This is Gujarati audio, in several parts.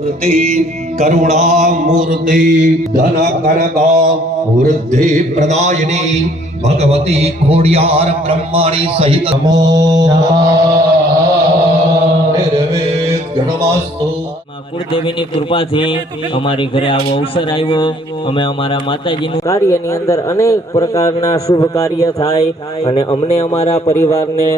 मूर्ति करुणा मूर्ति धन कनका वृद्धि प्रदायिनी भगवती खोडियार ब्रह्माणी सहित नमो निर्विघ्नमस्तु। કુળદેવીની કૃપાથી અમારી ઘરે આવો અવસર આવ્યો। અમે અમારા માતાજીનું કાર્યની અંદર અનેક પ્રકારના શુભ કાર્ય થાય અને અમને અમારા પરિવારને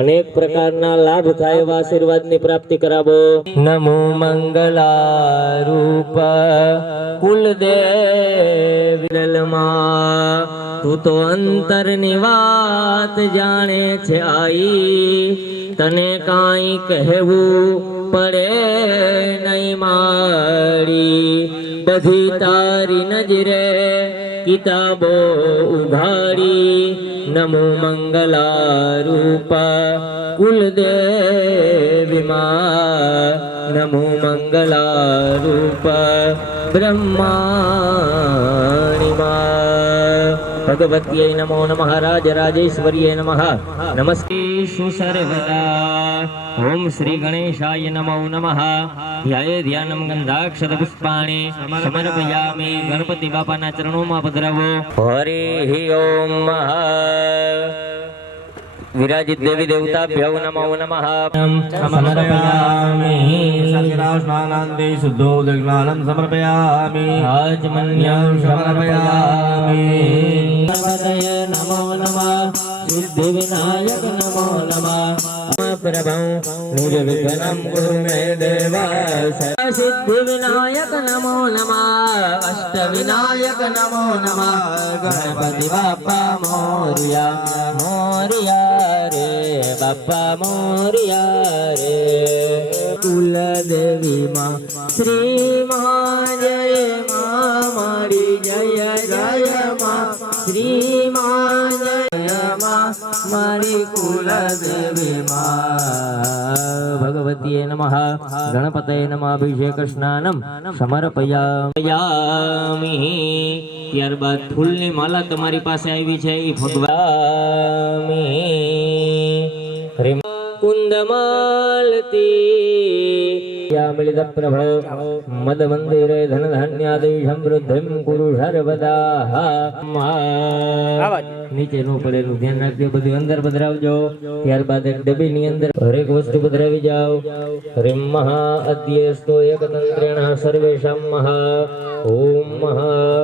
અનેક પ્રકારના લાભ થાય એવા આશીર્વાદની પ્રાપ્તિ કરાવો। નમો મંગલા રૂપ કુલદેવી વિરલમાં તું તો અંતરની વાત જાણે છે આઈ, તને કાંઈ કહેવું પડે નહીં મારી, બધી તારી નજરે કિતાબો ઉઘાડી। નમો મંગલા રૂપ કુલદેવી માં, નમો મંગલા રૂપ બ્રહ્માણી માં। ભગવત્यै નમો નમઃ રાજરાજેશ્વર્यै નમઃ નમસ્તે સુસર્વદા। ઓમ શ્રી ગણેશાય નમો નમઃ। ધ્યાયે ધ્યાનમ ગંધાક્ષર પુષ્પાણિ સમર્પયામિ। ગણપતિ બાપાના ચરણોમાં પધરાવો। હરિ ઓમ વિરાજિત દેવી દેવતાભ્યો નમો નમઃ। સમર્પયામિ સ્નાનાંતે શુદ્ધોદજ્ઞાનં સમર્પયામિ। આચમન્યં સમર્પયામિ। ગણપતये નમો નમઃ। સિદ્ધિ વિનાયક નમો નમઃ। પ્રભુ નિર્વિઘ્नं કુરુ મે દેવ। સિદ્ધિ વિનાયક નમો નમઃ। અષ્ટ વિનાયક નમો નમઃ। ગણપતિ બાપા મોરયા મોરયા રે, બાપા મોરયા રે। કુલદેવી માં શ્રી માં જય માં મારી, જય જય માં શ્રી માં જય માં મારી કુલદેવી માં। ભગવતીએ નમઃ। ગણપતये નમઃ। અભિષેક સ્નાનમ સમર્પયામિ। ત્યારબાદ ફૂલની માલા તમારી પાસે આવી છે એ ભગવામી। કુંદમાલતી યામિલિત પ્રભો મદ મંદિરે ધન ધાન્યાદિ સમૃદ્ધિમ કુરુ સર્વદા। નીચે નો પડેલું ધ્યાન રાખજો, બધું અંદર પધરાવજો। ત્યારબાદ એક ડબ્બીની અંદર હરેક વસ્તુ પધરાવી જાઓ। હરિમ મહા અદ્યેસ્તો એકતંત્રેણ સર્વેષાં મહા ઓમ મહા।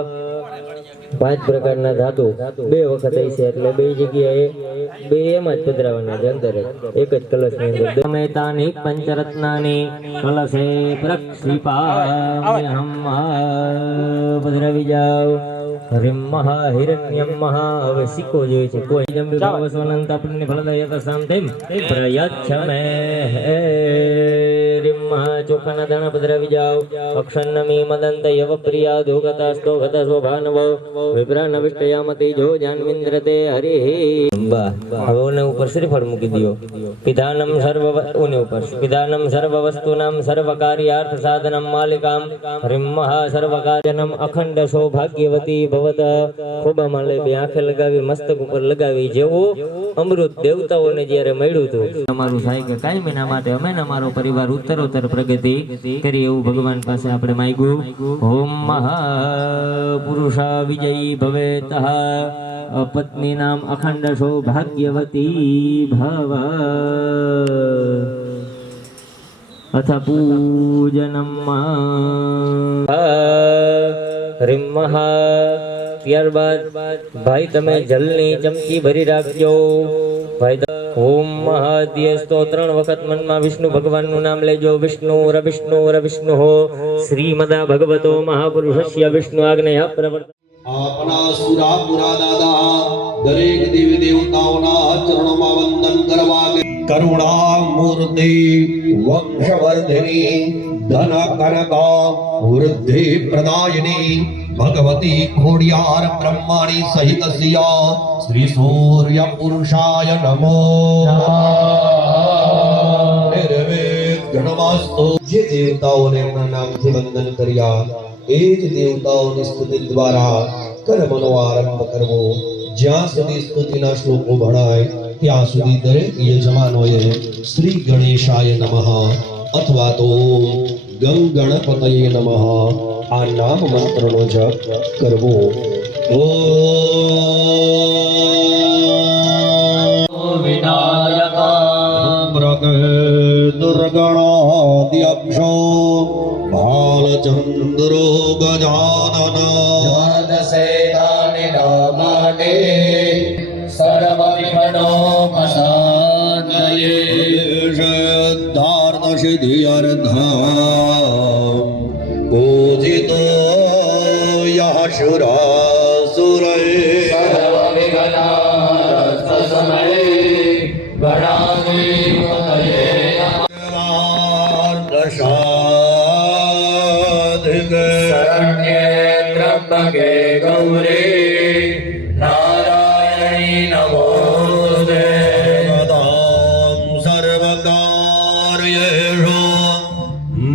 5 પ્રકારના ધાતુ 2 વખત છે, એટલે 2 જગ્યાએ 2 એમ જ પધરાવવાના છે, અંદર એક જ કલશની અંદર। મેતાની પંચરત્નાની કલશે પ્રક્ષિપામ્યહમ પધરાવી જાઓ। હરિમ મહા હિરણ્યમ મહા। હવે સિક્કો જોઈએ છે કોઈ જંબી ભાવસ્વનંત આપણને ફલદાયત સામતેમ પ્રયચ્છ મે। હરિમ મહા ચોખાના દાણા પધરાવી જાઓ। અક્ષન્નમી મદંત યવ પ્રિયા ધોગતા સ્તોગત સ્વભાનવ વિપ્રાન વિષ્ટયામતી જો જાન્વિન્દ્રતે હરિ। હવે ઓને ઉપર શ્રીફળ મૂકી દો। પિધાનમ સર્વ ઓને ઉપર પિધાનમ સર્વ વસ્તુનામ સર્વ કાર્યાર્થ સાધનમ માલિકામ। હરિમ મહા સર્વ કાર્યનમ અખંડ સૌભાગ્યવતી ભવત। ખોબામાં લઈ 2 આંખે લગાવી મસ્તક ઉપર લગાવી, જેવો અમૃત દેવતાઓને જ્યારે મળ્યું હતું તમારું થાય કે કાયમીના માટે અમે અમારો પરિવાર ઉત્તરોત્તર પ્રગતિ કરી, એવું ભગવાન પાસે આપણે માંગ્યું। ઓમ મહા પુરુષા વિજયી ભવેતઃ પત્ની નામ અખંડ સૌભાગ્યવતી ભવ। અથ પૂજનમ હરિમ મહા। ત્યારબાદ ભાઈ તમે જલની ચમચી ભરી રાખજો। ભાઈ ઓમ મહાદ્યસ્તો 3 વખત મનમાં વિષ્ણુ ભગવાનનું નામ લેજો। વિષ્ણુ રવિષ્ણુ રવિષ્ણુ શ્રીમદા ભગવતો મહાપુરુષસ્ય વિષ્ણુ આજ્ઞયા પ્રવર્ત। આપણા સુરાપુરા દાદા દરેક દેવી દેવતાઓના ચરણોમાં વંદન કરવા। કરુણા મૂર્તિ વંશવર્ધિની ધન કનકા વૃદ્ધિ પ્રદાયિની ભગવતી ખોડિયાર બ્રહ્માણી સહિત સિયા શ્રી સૂર્ય પુરુષાય નમો નિર્વિઘ્નમસ્તુ। જે દેવતાઓને એમના નામથી વંદન કર્યા એ જ દેવતાઓની સ્તુતિ દ્વારા કર્મનો આરંભ કરવો। જ્યાં સુધી સ્તુતિના શ્લોકો ભણાય ત્યાં સુધી દરેક યજમાનોએ શ્રી ગણેશાય નમઃ અથવા તો ગમ ગણપતયે નમઃ આ નામ મંત્રનો જપ કરવો. દુર્ગણાદ્યક્ષો બાલચંદ્રો ગજાનન સિદ્ધાર્થ સિદ્ધિ અર્ધા પૂજિતો યશુરાસુરે ત્રંબકે ગૌરી નારાયણી નમોસ્તે સર્વકાર્યેષુ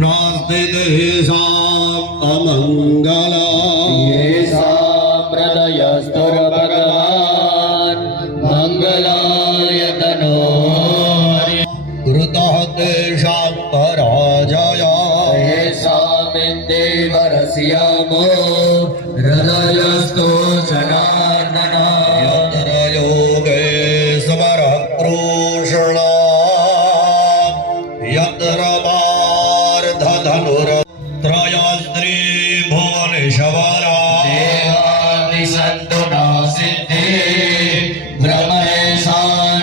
નાસ્તિ દેશામ અમંગલા કૃતઃ તેષાં પરાજયા હૃદયસ્તો જનાર્દના યત્ર યોગેશ્વર કૃષ્ણ યત્ર પાર્થ ધનુરત્રયસ્ત્રી ભુવનેશ્વરા સંતો ના સિદ્ધિ બ્રહ્મેશાન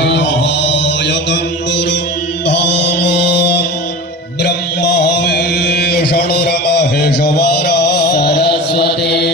વિનાયકં ગુરું ધામો બ્રહ્મા વિષ્ણુર્મહેશ્વરા સરસ્વતી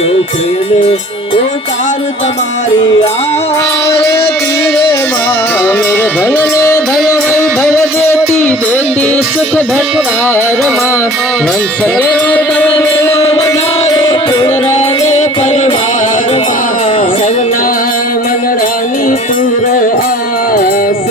ઉઠીને ઉતાર તમારી આરતી રે માં ભલે ભલે ભવ દેતી દેતી સુખ ભંડાર માં વંશ વધારે પુરાને પરિવાર માં સગના મનરાની પૂર આસ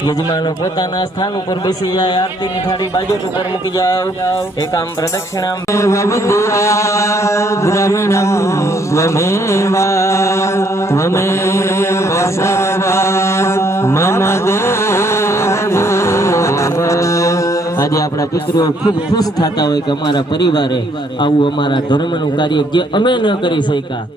યજમાનો પોતાના સ્થાન ઉપર બેસી જાય આરતીની થાળી બાજુ ઉપર મૂકી જાઓ એકામ પ્રદક્ષિણામ દ્રવિણમ ત્વમેવા ત્વમેવ સર્વા મમ દેવ આજે આપણા પિતૃઓ ખૂબ ખુશ થતા હોય કે અમારા પરિવારે આવું અમારા ધર્મનું કાર્ય જે અમે ન કરી શક્યા